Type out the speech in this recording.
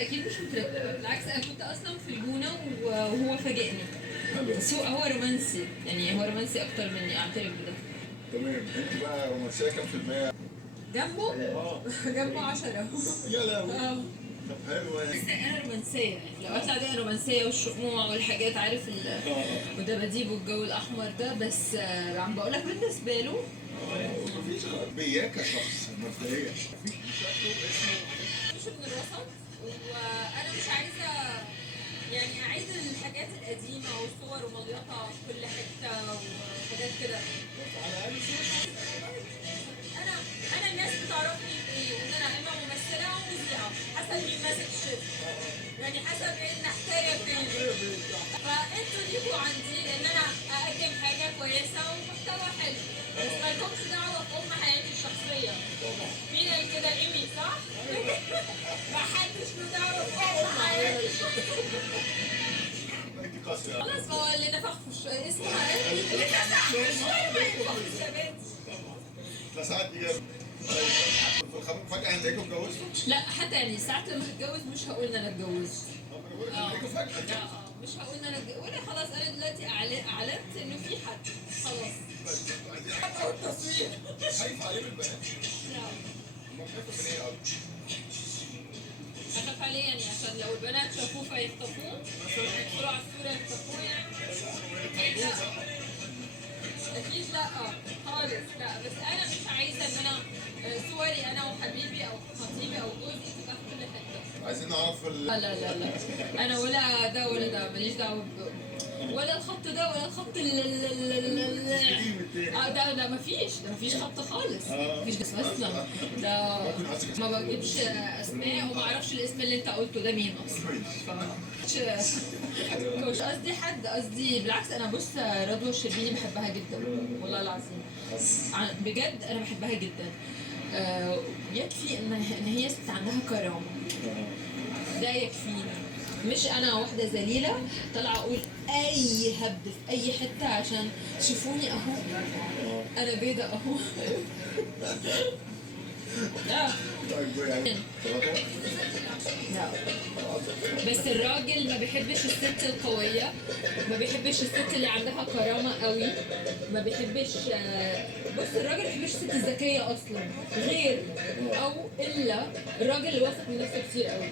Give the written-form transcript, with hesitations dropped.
اكيد مش مترتبه، بالعكس انا كنت اصلا في الجونه وهو فاجئني. بس هو رومانسي، يعني هو رومانسي اكتر مني، اعترف بده. تمام. انت بقى رومانسيه كام في المية؟ جنبه جنبه 10. يا لهوي. اه طب حلو بس يعني. انا رومانسيه، يعني لو اطلع دي رومانسيه والشموع والحاجات، عارف والدباديب والجو الاحمر ده، بس عم بقول لك بالنسبه له مفيش بياك كشخص مبدئيا مفيش شكله اسمه. مش من الوسط، وانا مش عايزه يعني اعيد الحاجات القديمه وصور ومليطه في كل حته وحاجات كده. على الاقل انا انا الناس بتعرفني بايه، ان انا اما ممثله او مذيعه، حسب مين ماسك الشيف، يعني حسب ايه نحتاج فين. فانتوا ليكوا عندي ان انا اقدم حاجه كويسه ومحتوى حلو، بس مالكمش دعوه بام حياتي الشخصيه. مين قال كده؟ ايمي صح؟ ما حدش له دعوه بام حياتي الشخصيه. انت قاسيه. خلاص، هو اللي نفخ في اسمها ايه؟ اللي نفخ في الشاي ما ينفخش يا بنتي. لا ساعات ايجابي. في الخبر فجاه هنلاقيكم اتجوزتوا. لا، حتى يعني ساعة لما هتجوز مش هقول ان انا اتجوزت. طب انا بقول لك هنلاقيكم فجاه. لا مش هقول ان انا ولا خلاص، انا دلوقتي اعلنت انه في حد. خلاص. بس انتوا عايزين او التصوير. خايف عليه من البنات. لا، هم خايفه من ايه اكتر؟ اخاف عليه يعني عشان لو البنات شافوه فيخطفوه، يدخلوا على الصورة يخطفوه يعني. اكيد لا. اكيد لا خالص لا، بس انا مش عايزة ان انا صوري انا وحبيبي او خطيبي او جوزي تبقى في كل حتة. عايزين نعرف لا لا لا لا، انا ولا ده ولا ده، ماليش دعوه ولا الخط ده ولا الخط ده مفيش خط خالص. مفيش بس اصلا ده. ما بجيبش اسماء وما اعرفش الاسم اللي انت قلته ده مين اصلا. مش قصدي حد، قصدي بالعكس. انا بص، رضوى الشربيني بحبها جدا والله العظيم، بجد انا بحبها جدا. يكفي ان هي ست عندها كرامه، ده يكفيني. مش انا واحده ذليله طالعه اقول اي هبد في اي حته عشان شوفوني اهو، انا بيضه اهو. لا طيب يعني لا، بس الراجل ما بيحبش الست القويه، ما بيحبش الست اللي عندها كرامه قوي، ما بيحبش. بص، الراجل ما بيحبش الست الذكيه اصلا، غير او الا الراجل اللي واثق من نفسه كتير قوي.